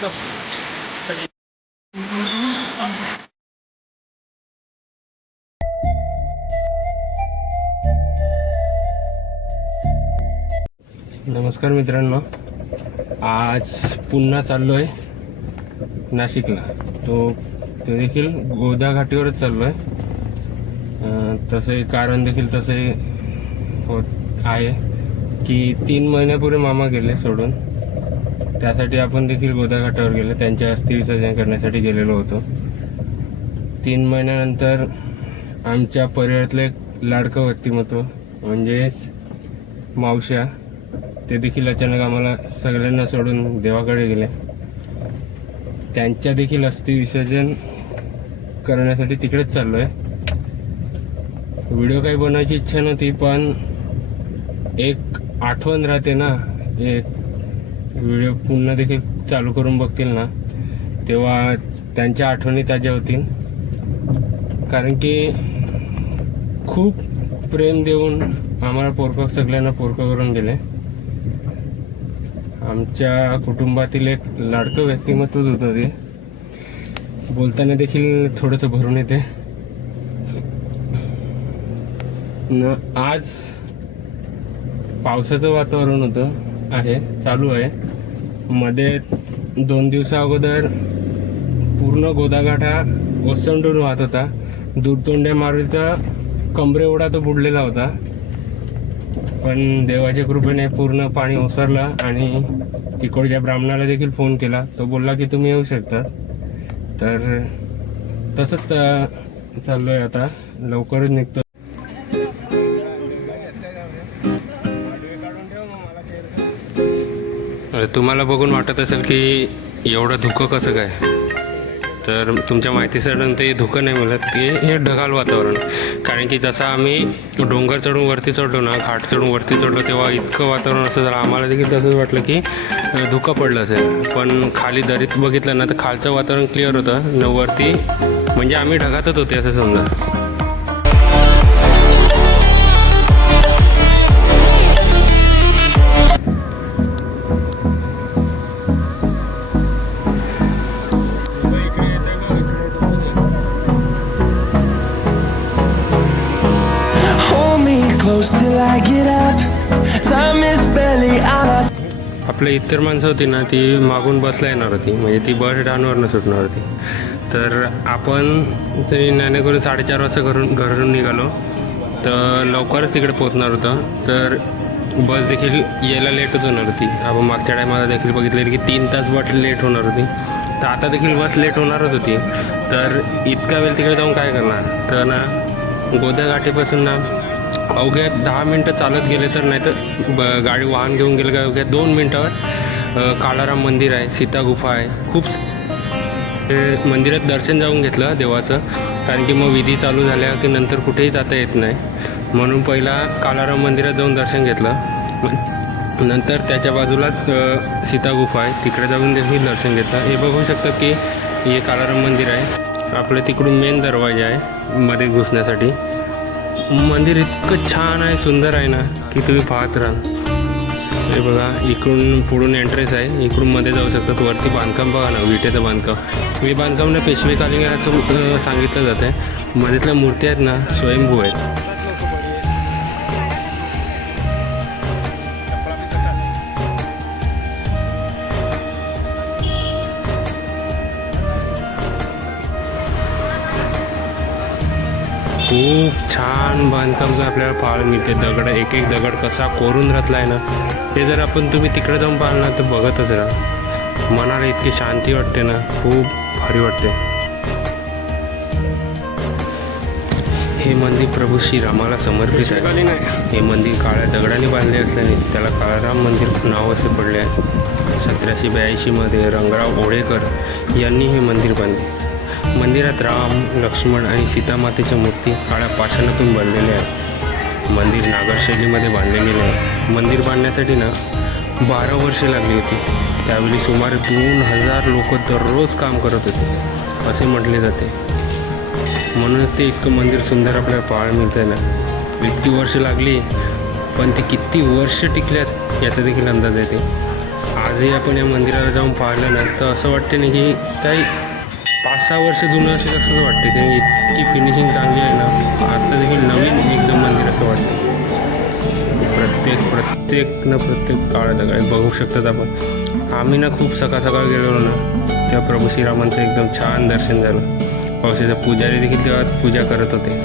सगळी नमस्कार मित्रांनो आज पुन्हा चाललो आहे नाशिकला. तो तो देखील गोदा घाटीवरच चाललो आहे तसंही कारण देखील तसंही होत आहे की तीन महिन्यापूर्वी मामा गेले सोडून. त्यासाठी आपण देखील बोधाघाटावर गेलो. त्यांच्या अस्थि विसर्जन करण्यासाठी गेलेलो होतो. तीन महिन्यानंतर आमच्या परिवारातलं एक लाडकं व्यक्तिमत्व म्हणजेच मावश्या ते देखील अचानक आम्हाला सगळ्यांना सोडून देवाकडे गेले. त्यांच्या देखील अस्थिविसर्जन करण्यासाठी तिकडेच चाललो आहे व्हिडिओ काही बनवायची इच्छा नव्हती पण एक आठवण राहते ना एक व्हिडिओ पुन्हा देखील चालू करून बघतील ना. तेव्हा त्यांच्या आठवणी ताज्या होतील. कारण की खूप प्रेम देऊन आम्हाला पोरकं सगळ्यांना पोरकं करून दिले. आमच्या कुटुंबातील एक लाडकं व्यक्तिमत्वच होतं ते. बोलताना देखील थोडंसं भरून येते. न आज पावसाचं वातावरण होतं आहे चालू आहे. मध्ये दोन दिवसा अगोदर पूर्ण गोदाघाट हा ओसंडून वाहत होता. दूरतोंड्या मारुतीचा कमरे एवढा तो बुडलेला होता. पण देवाच्या कृपेने पूर्ण पाणी ओसरलं आणि तिकडच्या ब्राह्मणाला देखील फोन केला. तो बोलला की तुम्ही येऊ शकता. तर तसंच चाललो आहे आता. लवकरच निघतो. तुम्हाला बघून वाटत असेल की एवढं धुकं कसं काय? तर तुमच्या माहितीसाठी ते धुकं नाही मिळत की हे ढगाळ वातावरण. कारण की जसं आम्ही डोंगर चढून वरती चढलो ना घाट चढून वरती चढलो तेव्हा इतकं वातावरण असं झालं आम्हाला देखील तसंच वाटलं की धुकं पडलं असेल. पण खाली दरीत बघितलं ना तर खालचं वातावरण क्लिअर होतं. न वरती म्हणजे आम्ही ढगातच होते असं समजा. आपले इतर माणसं होती ना ती मागून बसला येणार होती. म्हणजे ती बस डाऊनवरनं सुटणार होती. तर आपण तरी नाही करून साडेचार वाजता घरून घरून निघालो. तर लवकरच तिकडे पोचणार होतं. तर बस देखील यायला लेटच होणार होती. आपण मागच्या टायमाला देखील बघितलं की तीन तास बस लेट होणार होती. तर आता देखील बस लेट होणारच होती. तर इतका वेळ तिकडे जाऊन काय करणार? तर ना गोदाघाटीपासून ना अवघ्या दहा मिनटं चालत गेले तर नाही तर ब गाडी वाहन घेऊन गेलं का? अवघ्या दोन मिनटावर काळाराम मंदिर आहे सीता गुफा आहे. खूप मंदिरात दर्शन जाऊन घेतलं देवाचं. कारण की मग विधी चालू झाल्या की नंतर कुठेही जाता येत नाही. म्हणून पहिला कालाराम मंदिरात जाऊन दर्शन घेतलं. नंतर त्याच्या बाजूलाच सीता गुफा आहे. तिकडे जाऊन देखील दर्शन घेतलं. हे बघू शकतं की हे कालाराम मंदिर आहे. आपलं तिकडून मेन दरवाजा आहे मध्ये घुसण्यासाठी. मंदिर इतकं छान आहे सुंदर आहे ना की तुम्ही पाहत राहा हे बघा इकडून पुढून एंट्रेस आहे. इकडून मध्ये जाऊ शकतात वरती बांधकाम बघा ना विटेचं बांधकाम. हे बांधकाम ना पेशवेकालीन आहे असं सांगितलं जातं आहे मध्येतल्या मूर्ती आहेत ना स्वयंभू आहेत. खूप छान बांधकाम आपल्याला पाहायला मिळते दगड एक एक दगड कसा कोरून घातला आहे ना ते जर आपण तुम्ही तिकडे जाऊन पाहाल ना तर बघतच राहा. मनाला इतकी शांती वाटते ना खूप भारी वाटते हे मंदिर प्रभू श्रीरामाला समर्पित आहे. हे मंदिर काळ्या दगडाने बांधले असल्याने त्याला काळाराम मंदिर नाव असे पडले आहे. सतराशे ब्याऐंशीमध्ये रंगराव ओढेकर यांनी हे मंदिर बांधले. मंदिरात राम लक्ष्मण आणि सीतामातेच्या मूर्ती काळ्या पाषाणातून बनलेल्या आहेत. मंदिर नागरशैलीमध्ये बांधले गेले आहे मंदिर बांधण्यासाठी ना बारा वर्षे लागली होती. त्यावेळी सुमारे दोन हजार लोक दररोज काम करत होते असे म्हटले जाते. म्हणून ते इतकं मंदिर सुंदर आपल्याला पाहायला मिळतं ना. इतकी वर्ष लागली पण ते किती वर्ष टिकल्यात याचा देखील अंदाज येते आजही आपण या मंदिराला जाऊन पाहिलं ना तर असं वाटते ना की काही पाच सहा वर्ष जुनं असेल असंच वाटते कारण इतकी फिनिशिंग चांगली आहे ना आता देखील नवीन एकदम मंदिर असं वाटतं प्रत्येक प्रत्येक ना प्रत्येक काळात काळात बघू शकतात आपण. आम्ही ना खूप सकाळ सकाळ गेलेलो ना तेव्हा प्रभू श्रीरामांचं एकदम छान दर्शन झालं. पावसाचा पुजारी देखील तेव्हा पूजा करत होते.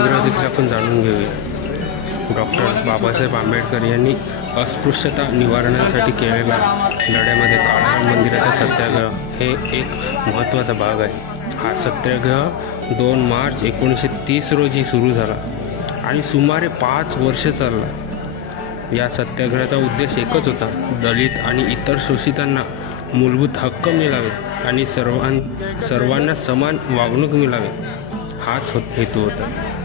मंदिराचा देखील आपण जाणून घेऊया. डॉक्टर बाबासाहेब आंबेडकर यांनी अस्पृश्यता निवारणासाठी केलेला लढ्यामध्ये काळा मंदिराचा सत्याग्रह हे एक महत्त्वाचा भाग आहे. हा सत्याग्रह दोन मार्च एकोणीसशे तीस रोजी सुरू झाला आणि सुमारे पाच वर्ष चालला. या सत्याग्रहाचा उद्देश एकच होता दलित आणि इतर शोषितांना मूलभूत हक्क मिळावे आणि सर्वां सर्वांना समान वागणूक मिळावी. हाच हेतू हेतू.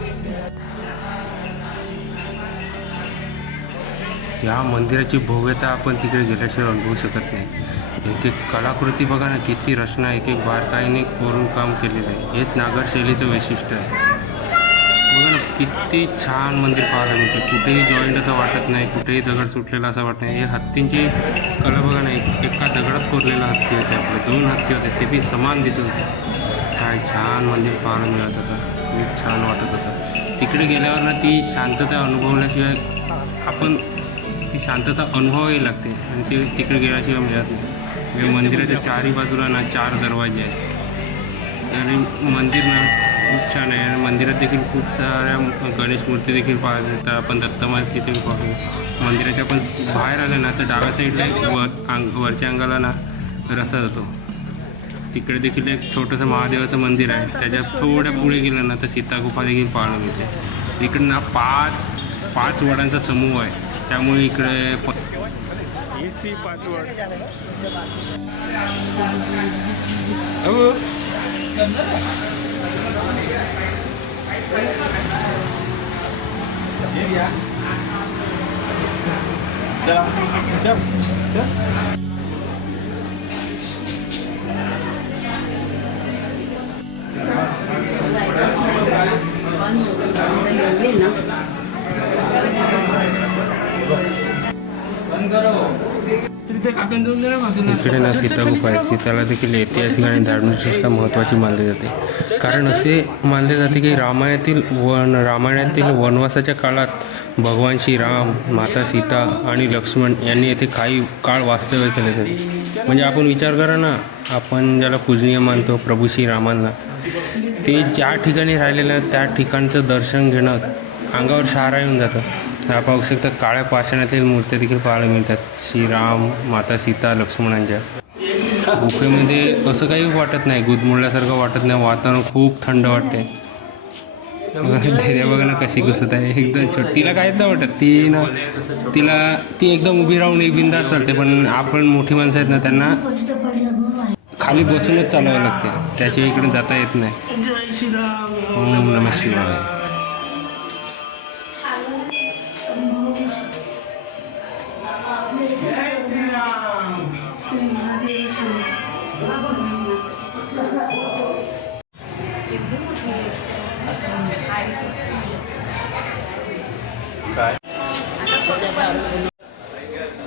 या मंदिराची भव्यता आपण तिकडे गेल्याशिवाय अनुभवू शकत नाही. इथे कलाकृती बघा ना किती रचना एक एक बारकाईने कोरून काम केलेलं आहे. हेच नागर शैलीचं वैशिष्ट्य आहे. बघा ना किती छान मंदिर पाहायला मिळतं. कुठेही जॉईंट असं वाटत नाही कुठेही दगड सुटलेला असं वाटत नाही. हे हत्तींची कला बघा ना एक एका दगडात कोरलेला हत्ती होते आपले दोन हत्ती होते ते बी समान दिसत होते काय छान मंदिर पाहायला मिळत होतं. खूप छान वाटत होतं. तिकडे गेल्यावर ना ती शांतता अनुभवल्याशिवाय आपण ती शांतता अनुभवावी लागते. आणि ती तिकडे गेल्याशिवाय मिळत नाही. म्हणजे मंदिराच्या चारही बाजूला ना चार दरवाजे आहेत. आणि मंदिर ना खूप छान आहे. आणि मंदिरात देखील खूप साऱ्या गणेश मूर्ती देखील पाहत येतात आपण दत्त तिथे देखील पाहू. मंदिराच्या पण बाहेर आलं ना तर डाव्या साईडला एक वर अंग वरच्या अंगाला ना रस्ता जातो. तिकडे देखील एक छोटंसं महादेवाचं मंदिर आहे. त्याच्या थोड्या पुढे गेलं ना तर सीतागुफा देखील पाहायला मिळते. इकडे ना पाच पाच वडांचा समूह आहे. त्यामुळे इकडे प- हीच ती पाच वड अहो. इकडे ना सीता गुफा आहे. सीताला देखील ऐतिहासिक आणि धार्मिक दृष्ट्या महत्त्वाची मानली जाते. कारण असे मानले जाते की रामायणातील वन रामायणातील वनवासाच्या काळात भगवान श्रीराम माता सीता आणि लक्ष्मण यांनी येथे काही काळ वास्तव्य केले जाते म्हणजे आपण विचार करा ना आपण ज्याला पूजनीय मानतो प्रभू श्रीरामांना ते ज्या ठिकाणी राहिलेलं त्या ठिकाणचं दर्शन घेणं अंगावर शहारा येऊन जातं. आपण पाहू शकता काळ्या पाषाणातील मूर्त्या देखील पाहायला मिळतात. श्रीराम माता सीता लक्ष्मणांच्या. गुफेमध्ये असं काही वाटत नाही गुदमुळल्यासारखं वाटत नाही. वातावरण खूप थंड वाटते धैर्य बघा ना कशी घुसत आहे. एकदम छोट तिला काहीच नाही वाटत ती ना तिला ती एकदम उभी राहून एक बिंदास चालते पण आपण मोठी माणसं आहेत ना त्यांना खाली बसूनच चालावं लागते. त्याशिवाय इकडे जाता येत नाही. ओम नम शिवाय.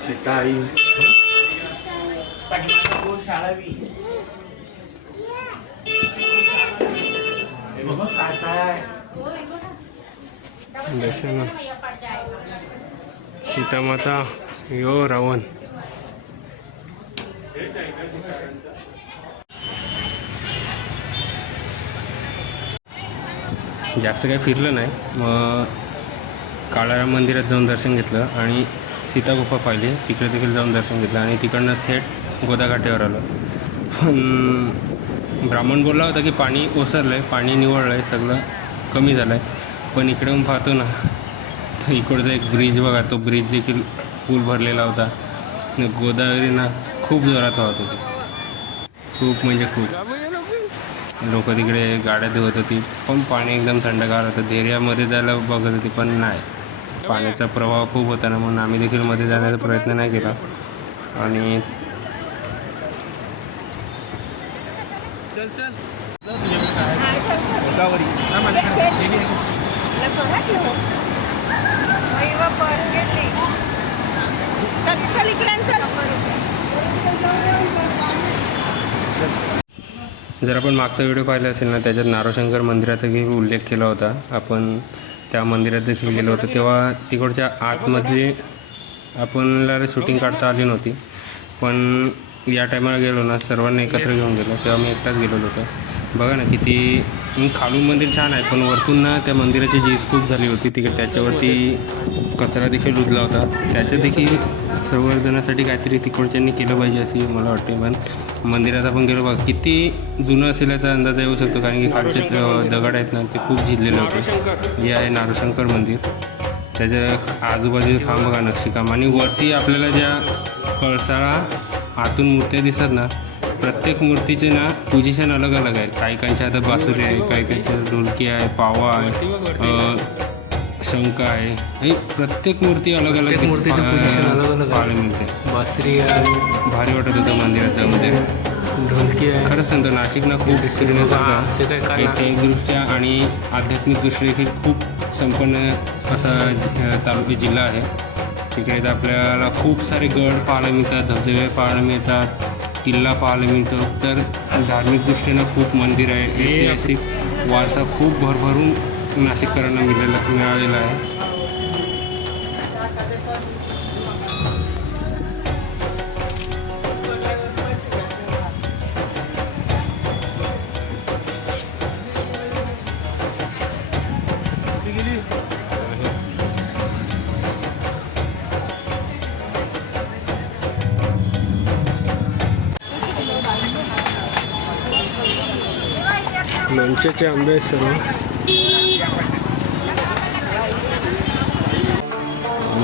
सीताई. दर्शन. सीतामाता यो रावण. जास्त काही फिरलं नाही. मग काळाराम मंदिरात जाऊन दर्शन घेतलं आणि सीतागुफा पाहिली. तिकडे देखील जाऊन दर्शन घेतलं आणि तिकडनं थेट गोदाघाटेवर आलो. पण ब्राह्मण बोलला होता की पाणी ओसरलं आहे पाणी निवळलं आहे सगळं कमी झालं आहे पण इकडे येऊन पाहतो ना तर इकडचा एक ब्रिज बघा तो ब्रिज देखील पूल भरलेला होता. गोदावरी ना खूप जोरात वाहत होती. खूप म्हणजे खूप. लोक तिकडे गाड्या धुवत होती. पण पाणी एकदम थंडगार होतं. देऱ्यामध्ये जायला बघत होती पण नाही. पाण्याचा प्रवाह खूप होता ना म्हणून आम्ही देखील मध्ये जाण्याचा प्रयत्न नाही केला. आणि चल चल. इकडे चल. जर आपण मागचा व्हिडिओ पाहिला असेल ना त्याच्यात नारोशंकर मंदिराचा देखील उल्लेख केला होता. आपण त्या मंदिरात देखील गेलो होतो. तेव्हा तिकडच्या आतमधली आपल्याला शूटिंग काढता आली नव्हती. पण या टायमाला गेलो ना सर्वांना एकत्र घेऊन गेलो. तेव्हा मी एकटाच गेलेलो होतो. बघा ना किती खालून मंदिर छान आहे पण वरतून ना त्या मंदिराची जी खूप झाली होती तिकडे त्याच्यावरती कचरा देखील रुजला होता. त्याचं देखील संवर्धनासाठी काहीतरी तिकडच्यांनी केलं पाहिजे असं मला वाटते पण मंदिरात आपण गेलो बघा किती जुनं असेल याचा अंदाज येऊ शकतो. कारण की खालचे दगड आहेत ना ते खूप झिजलेले होते. जे आहे नारोशंकर मंदिर. त्याच्या आजूबाजूचे खांब बघा नक्षीकाम. आणि वरती आपल्याला ज्या कळसाळा आतून मूर्त्या दिसतात ना प्रत्येक मूर्तीचे ना पोझिशन अलग अलग आहे काही काहींच्या हातात बासुरी आहे काही काहींच्या ढोलकी आहे पावा आहे शंख आहे. आणि प्रत्येक मूर्ती अलग अलग प्रत्येक मूर्तीचं अलग अलग. पाहायला मिळते बासरी आहे. भारी वाटत होतं मंदिरात जाऊन ते ढोलकी आहे. खरंच सांगतो नाशिक ना खूप फिरण्यासारखं ना- ऐतिहासिकदृष्ट्या आणि आध्यात्मिकदृष्ट्या देखील खूप संपन्न असा तालुका जिल्हा आहे. तिकडे तर आपल्याला खूप सारे गड पाहायला मिळतात धबधबे पाहायला मिळतात किल्ला पाहायला मिळतो. तर धार्मिक दृष्टीनं खूप मंदिर आहे ऐतिहासिक वारसा खूप भरभरून नाशिककरांना मिळालेला मिळालेला आहे लोणच्याचे आंबे आहेत सर्व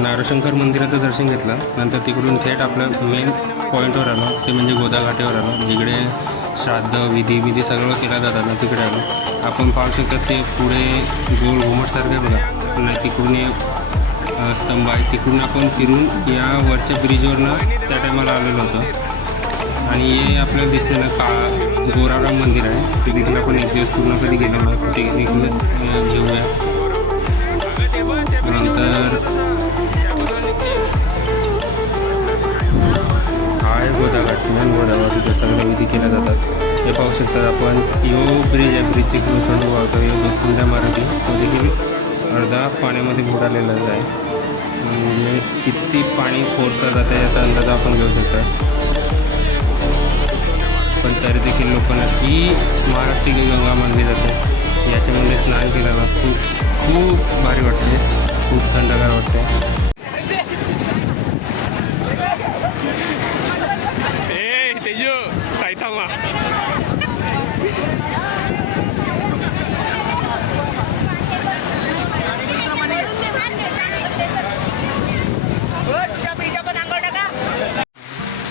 नारशंकर मंदिराचं दर्शन घेतलं. नंतर तिकडून थेट आपलं मेन पॉईंटवर आलो. ते म्हणजे गोदाघाटेवर आलो. जिकडे श्राद्ध विधी विधी सगळं केलं जातं ना तिकडे आलो. आपण पाहू शकतो ते पुढे गोल घुमटसारखे बघा. नाही तिकडून एक स्तंभ आहे. तिकडून आपण फिरून या वरच्या ब्रिजवरनं त्या टायमाला आलेलो होतो. आणि हे आपल्याला दिसतं ना का गोराराम मंदिर आहे. ते देखील आपण एक दिवस पूर्ण कधी गेलो नाही ते देखील जेवूया नंतर हा आहे गोदाघाट मेन गोदाघाट तिथे सगळे विधी केल्या जातात. हे पाहू शकतात आपण यो ब्रिज आहे. ब्रिज तिकडून सडू वाहतो यो गोकुंडा मराठी तो देखील अर्धा पाण्यामध्ये बुडालेलाच आहे. म्हणजे किती पाणी फोडता जातं याचा अंदाज आपण घेऊ शकतो. पण तरी देखील लोकांना ही महाराष्ट्री गंगा मंदिरात आहे याच्यामध्ये स्नान केल्यानं खूप खूप भारी वाटते. खूप थंडगार वाटते.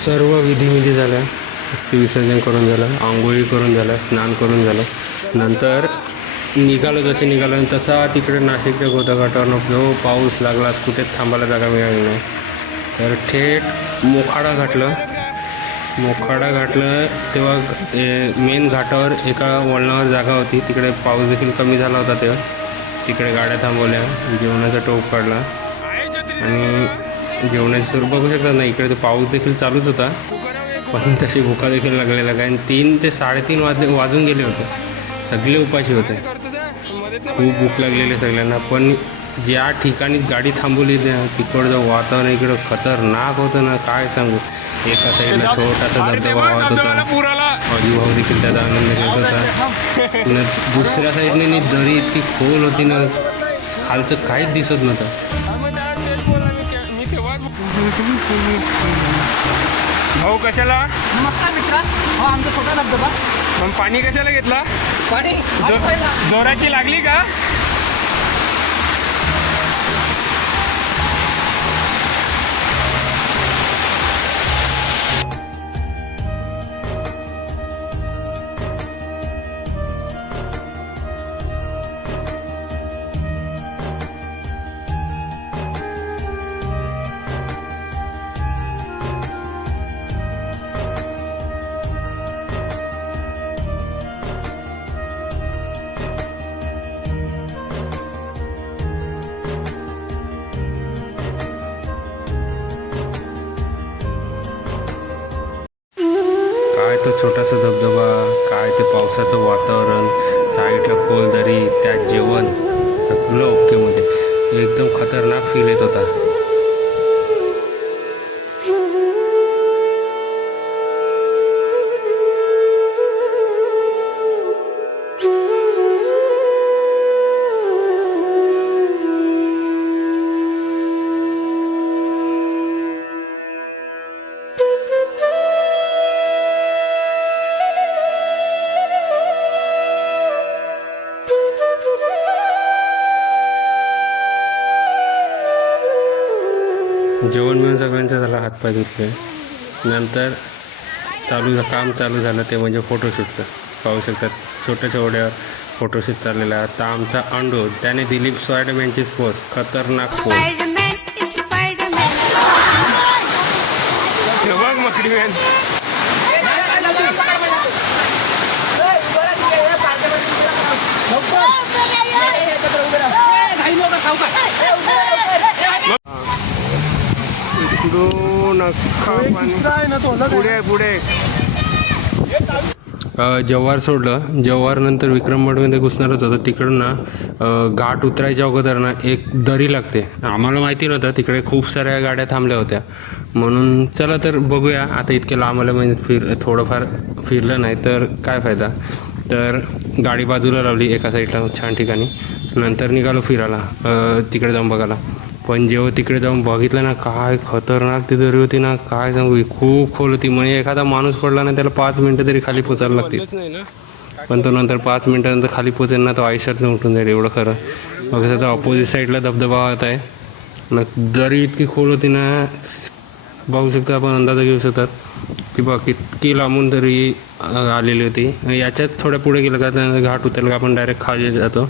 सर्व विधीविधी झाल्या. अस्थि विसर्जन करून झालं आंघोळी करून झालं स्नान करून झालं. नंतर निघालो जसे निघालो तसा तिकडे नाशिकच्या गोदाघाटावर जो पाऊस लागला कुठेच थांबायला जागा मिळाली नाही. तर थेट मोखाडा घाटलं. मोखाडा घाटलं तेव्हा मेन घाटावर एका वळणावर जागा होती. तिकडे पाऊस देखील कमी झाला होता तेव्हा. तिकडे गाड्या थांबवल्या जेवणाचा टोप काढला. आणि जेवणाची सुरू बघू शकतात ना इकडे तो पाऊस देखील चालूच होता. पण तशी भुका देखील लागलेला कारण तीन ते साडेतीन वाजले वाजून गेले होते. सगळे उपाशी होते. खूप भूक लागलेली सगळ्यांना. पण ज्या ठिकाणी गाडी थांबवली तिकडचं वातावरण इकडं खतरनाक होतं ना काय सांगू? एका साईडला छोटासा धबधबा वाहत होता. अजिभाऊ देखील त्याचा आनंद घेत होता. दुसऱ्या साईडने नी दरी इतकी खोल होती ना खालचं काहीच दिसत नव्हतं. भाऊ कशाला? नमस्कार मित्रा. हा आमचा छोटा धबधबा मग पाणी कशाला घेतला? पाणी. जो- जोराची लागली का? छोटासा धबधबा काय ते पावसाचं वातावरण साईडला खोल दरी त्यात जेवण सगळं ओकेमध्ये एकदम खतरनाक फील येत होता. जेवण मिळून सगळ्यांचं झालं हातपाय धुतले नंतर चालू काम चालू झालं ते म्हणजे फोटोशूटचं पाहू शकतात छोट्या छोट्या फोटोशूट चाललेला आहे आता आमचा अंडू त्याने दिलीप खतरनाक स्पायडरमॅन हे बघ मकडी मॅन नका अख्खा पाणी. पुढे जव्हार सोडलं. जव्हार नंतर विक्रमगडमध्ये घुसणारच होतं. तिकडून ना घाट उतरायच्या अगोदर ना एक दरी लागते. आम्हाला माहिती नव्हतं. तिकडे खूप साऱ्या गाड्या थांबल्या होत्या. म्हणून चला तर बघूया. आता इतके लांब आलं म्हणजे फिर थोडंफार फिरलं नाही तर काय फायदा? तर गाडी बाजूला लावली एका साईडला छान ठिकाणी. नंतर निघालो फिरायला. तिकडे जाऊन बघायला पण जेव्हा तिकडे जाऊन बघितलं ना काय खतरनाक ती दरी होती ना काय सांगू खूप खोल होती. म्हणजे एखादा माणूस पडला ना त्याला पाच मिनटं तरी खाली पोचायला लागतील. ना. पण तो नंतर पाच मिनटानंतर खाली पोचेल ना तो आयुष्यात उठून जाईल एवढं खरं. मग कसं ऑपोजिट साईडला धबधबा वाहत आहे. मग दरी इतकी खोल होती ना बघू शकता आपण अंदाज घेऊ शकतात. की बघ कितकी लांबून तरी आलेली होती. याच्यात थोड्या पुढे गेलं का घाट उतरला का आपण डायरेक्ट खाली जातो.